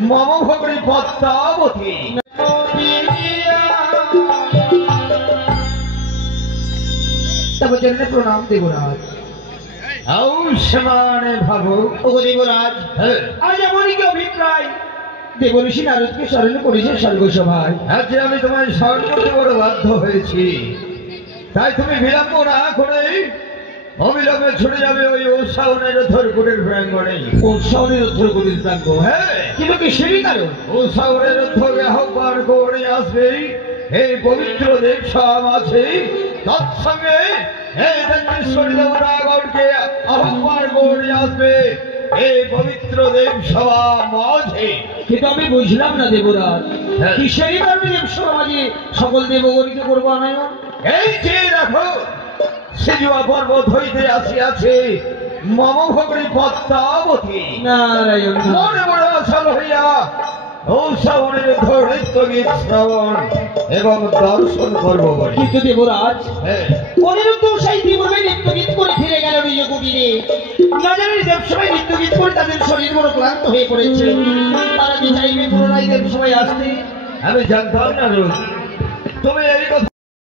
মম ভগরি পদ্মাবতী। তবে চরণে প্রণাম দেবরাজ। সমানে ভাবো ও দেবরাজ, আজ এমনই কি অভিপ্রায় দেবঋষি নারদকে স্মরণ করেছে স্বর্গসভায়। আজকে আমি তোমায় স্মরণ করতে বড় বাধ্য হয়েছি, তাই তুমি বিলম্ব না করে অবিলম্বে ছুটে যাবে ওই উৎসাহনের ধরকুটের প্রাঙ্গণে। উৎসবের ধরকুটের প্রাঙ্গণ? হ্যাঁ, কিন্তু কি সেরই কারণ? উৎসাহনের ধরে আহ্বান করে আসবে এই পবিত্র দেব সব আছে, তৎসঙ্গে এই দেবেশ্বরী দেবতাগণকে আহ্বান করে আসবে এই পবিত্র দেব সভা মাঝে। কিন্তু আমি বুঝলাম না দেবরাজ, কিসেরই কারণে দেব সভা মাঝে সকল দেবগণকে করবো আনায়ন? এই যে দেখো সেজুয়া পর্বত হইতে আসিয়াছে মম ভগরি পদ্মাবতী। নারায়ণ, মনে মনে আশাল হইয়া ঔষধের ধরিত্ব গীত শ্রবণ এবং দর্শন করবো বলে। কিন্তু দেবরাজ, অনিরুদ্ধ সেই তীব্রভাবে নৃত্যগীত করে ফিরে গেল নিজ কুটিরে। না জানি দেবসভায় নৃত্যগীত করে তাদের শরীর বড় ক্লান্ত হয়ে পড়েছে, তারা কি চাইবে পুনরায় দেবসভায় আসতে? আমি জানতাম না রোজ তুমি এই কথা